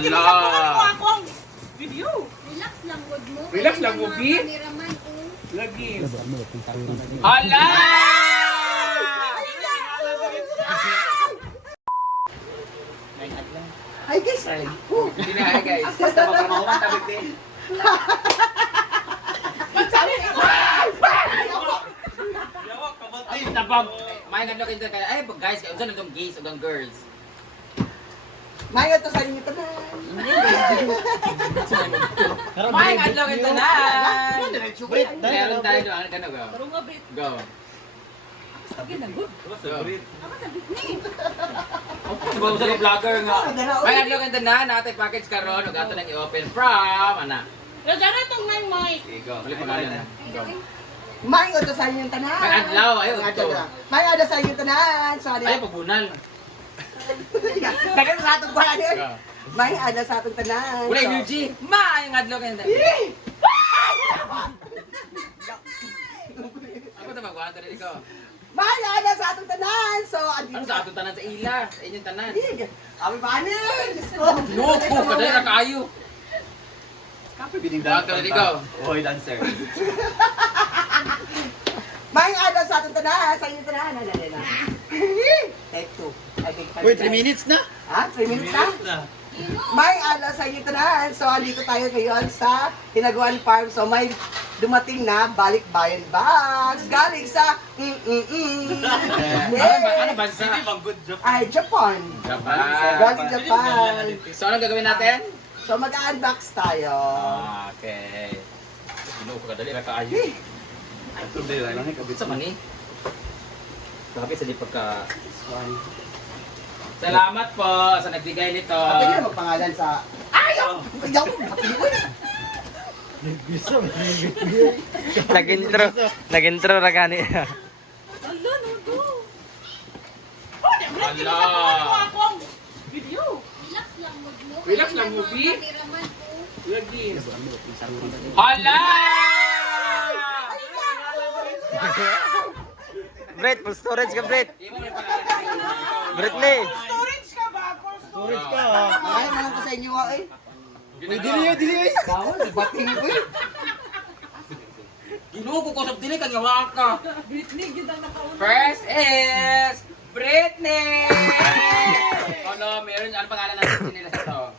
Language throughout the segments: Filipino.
Hala! Video. Relax lang, wood mo. Relax lang, Kaya Woody. mga cameraman, oh. Lagi. Hala! Hi guys! Hindi na kaya guys. Basta mapamahuman tabit din. Ay, tapang. May nga kayo kaya. Ay, guys, kayo dyan itong gays o girls. Maya to sa inyo tanan. May nga kayo tanan. Meron tayo doon. Ano go? Go. Diba sa vlogger nga? May nga kayo tanan. Natay package karon. Huwag ato nang i-open from. Ana. Diyan itong may mic. Sige, go. Ulit pangalan. Go. Maya to sa inyo tanan. May adlaw. Ayaw ito. Maya to sa inyo tanan. Sorry. Ayaw pagbunal. Dagan sa atong kuha niyo. Go. Maya ada sa atong tanan. Wala energy. Ma, yung adlaw kayo. Ako ito magkuhan rin ikaw. Maya ada sa atong tanan. So, Ano sa atong tanan sa ila? Sa inyong tanan. Abi banin. Loko, kadali na kayo. Bato rin ikaw. Oy, dancer. Maya ada sa atong tanan. Sa inyo tanan. Take two. Wait, 3 minutes na? Ha? 3 minutes na? May ala sa inyo tanan. So, andito tayo ngayon sa Hinaguan Farm. So, may dumating na balikbayan bags. Galing sa Ano bansa? Ay, Japan. Japan. Galing Japan. So, anong gagawin natin? So, mag-unbox tayo. Okay. Loko, kadali na kayo. Ito din lang kabit Sa mani? Sabi sa di pagka... Salamat po sa nagbigay nito. Pwede na magpangalan sa... Ayaw! Ayaw! Nag-intro ra gani. Ala, no, do. Hala! Akong video. Relax lang, wood mo. Relax Kaya lang, mga Woody. cameraman, oh. Lagi. Hala! Brett, full storage ka, Brett. Imo may pangalan. Britney. Storage ka ba? Storage ka. Ay, malang ko sa inyo, eh. Dili. Bawal, bating ko, eh. Ginugo ko sa dili kang yawa ka. Britney, yun ang nakauna. First is Britney! Ano, meron ano pangalan natin nila sa to?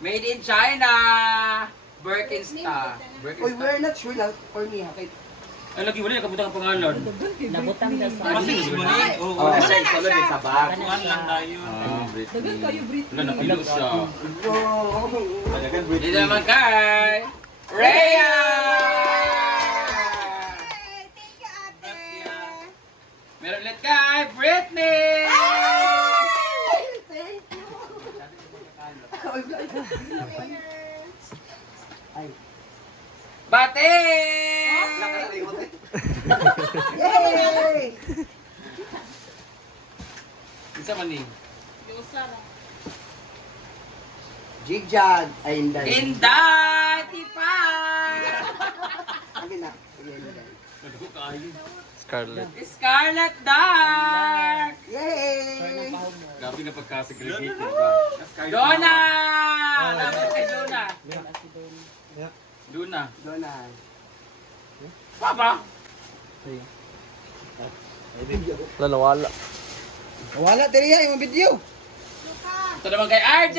Made in China. Birkenstock. Uy, we're not sure lang for me, ha? Kay- Ay, lagi wala kabutang ang pangalan. Nabutang na sa Kasi gusto ni. Oo, siya isolo din sa bag. Dagan kayo, Britney. Wala napilo siya. Talagang Dito naman kay Rhea! Thank you, ate. Meron ulit kay Britney! Thank you. Ay. Bate! Yay! Isa man ni. Yung Sara. Jigjag. Ay, hindi. Inday! Tipay! Sige na. Sige, Inday. Scarlett. Scarlet Dark! Yay! Grabe na pagka-segregated ba? Donna! Laban kay Donna. Donna. Donald. Papa! Wala, wala. Wala, tiriya yung video. Ito naman kay RJ!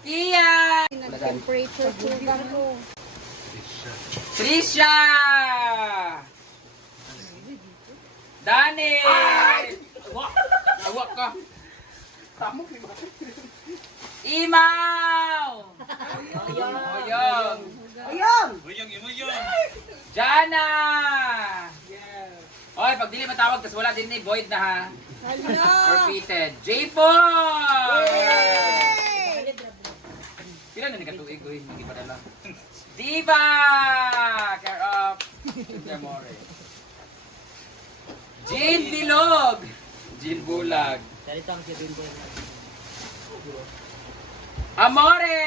Kia! Temperature program ko. Trisha! Dani! Awak ka! Imaw! Oyong! Ayun! Jana! Oy, pag dili matawag, tas wala din ni void na ha. Repeated. J-Boy! Sila na nagkatuig, oy. Hindi pa dala. Diva! Care of Demore. Jean Bilog! Jean Bulag. Amore!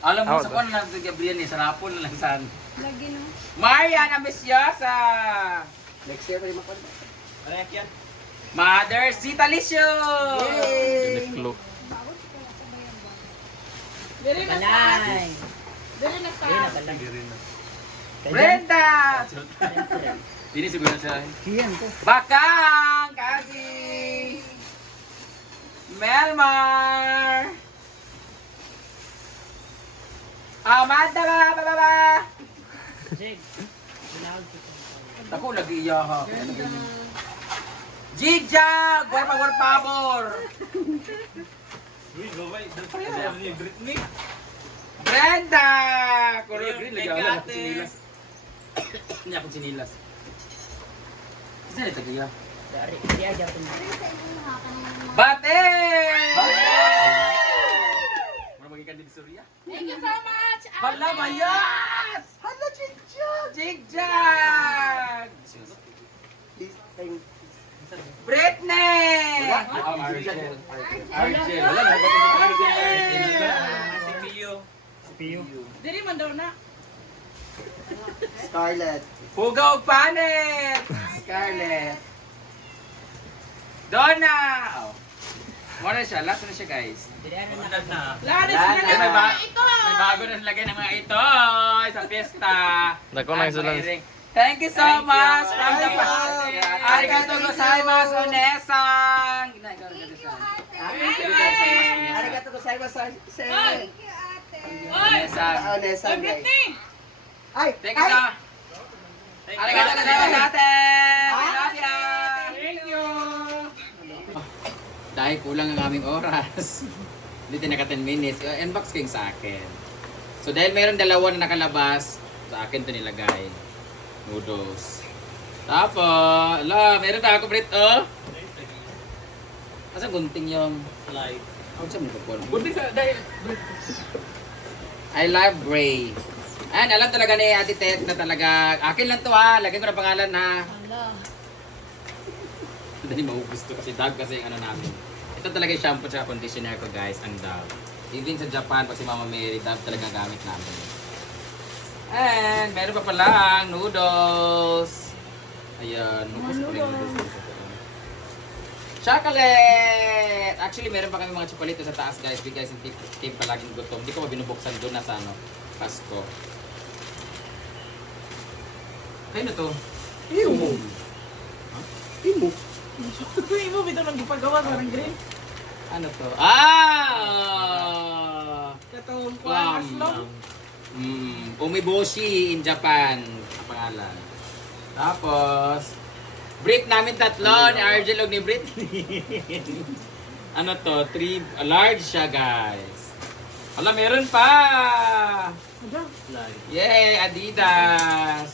Alam mo, Ako sa kung na lang Gabriel ni, sarapon na lang saan. Lagi no. Marian Ambiciosa! Next year, pwede makuha. Ano yan? Mother Zita Licio! Yay! Clue. Dili na sa. Dili na sa. Brenda! Hindi siguro siya. Bakang! Kagi! Melmar! Amanda ba? Ako lagi iya ha. Jigjag! War pabor! Uy, gaway. Dalawa ni Britney. Brenda! Kuro green lagi ako lang sinilas. Hindi ako sinilas. Saan ito kaya? Ano sa inyo nakakanaman? Bate! Ano magikan din Surya? Thank you so much. Hala bayat! Hala jigjag! Jigjag! Britney! Argel. Argel. Wala na. Si Pio. Dili man daw na. Scarlett. Hugaw Panet! Scarlett. Donna! Oh. Muna siya. Last na siya guys. Lari Yan, sila ay, na ito. May bago na lagay ng mga ito sa fiesta. Dako na Ay, isa lang. mga earring. Thank you so much from Thank Japan. you. Arigato gozaimasu, Onesang. Thank you, ate. Arigato gozaimasu. Thank you, ate. Onesang. Onesan, guys. Britney. Ay, Thank you so Arigato gozaimasu, ate. We love ya. Thank you. Dahil kulang ang aming oras. Hindi naka 10 minutes. Unbox ko yung sa akin. So dahil mayroon dalawa na nakalabas, sa akin ito nilagay. Noodles. Tapos, meron na ako Brit, oh. Asa gunting yung Live. Ako siya mo po. Gunting sa dahil I love Bray. Ayan, alam talaga ni Ate Ted na talaga, akin lang to ha, lagyan ko na pangalan ha. Hala. Hindi maubos to kasi Dove kasi yung ano namin. Ito talaga yung shampoo at conditioner ko guys, ang Dove. Even sa Japan, pag si Mama Mary, Dove talaga gamit namin. And meron pa palang noodles. Ayan, noodles. Chocolate! Actually, meron pa kami mga chocolate sa taas guys. Because yung team palaging gutom. Hindi ko pa binubuksan doon na sa ano, Pasko. Kayo na to? Imo. Imo. Imo bitaw nang gipagawa parang green. Ano to? Ah! Katong Plum. aslong. Umeboshi in Japan ang pangalan. Tapos Brit namin tatlo ni Argel ug ni Britney. Ano to? 3 large siya, guys. Wala, meron pa. Yay, Adidas.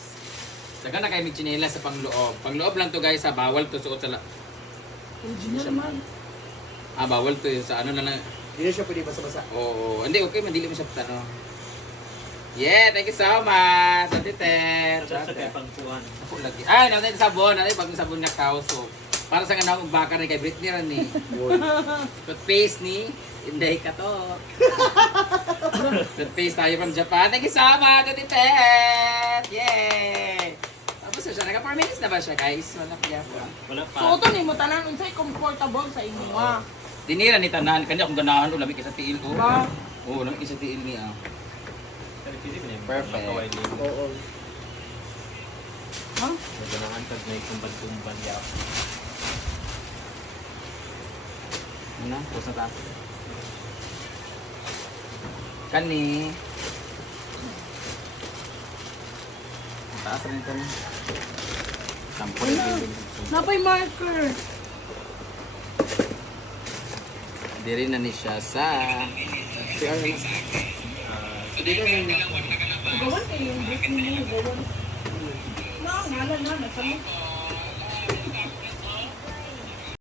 Daga na kayo may tsinelas sa pangloob. Pangloob lang to, guys, ha. Bawal to suot sa Original man. bawal to yun sa ano na lang. Hindi na siya pwede basa-basa. Oo, hindi, okay, mandili mo siya ano. Yeah, thank you so much. Ate Ter. Sa kay pangkuhan. Ako lagi. Ay, natin sabon. Natin pag sabon na kauso. Para sa nga na baka na kay Britney ran ni. Toothpaste ni Inday ka to. Toothpaste tayo from Japan. Thank you so much, Ate Ter. Yay! Tapos siya, naka 4 minutes na ba siya, guys? Wala kaya po. Wala pa. Suoton nimo tanan unsay comfortable sa inyo ah. Dinira ni tanan. Kanya akong ganahan. Lamig sa tiil ko. Ba? Oo, lamig sa tiil niya. Perfect. Oo. Ha? Naganahan tag may kumbad-kumbad ya. Ano? Pusa taas. Kani. Taas rin ito. Sampo rin ito. Napay marker. Di rin na ni siya sa... CR na. Gawan kayo yung Britney mo, gawan. Na, ngalan na, nasa mo.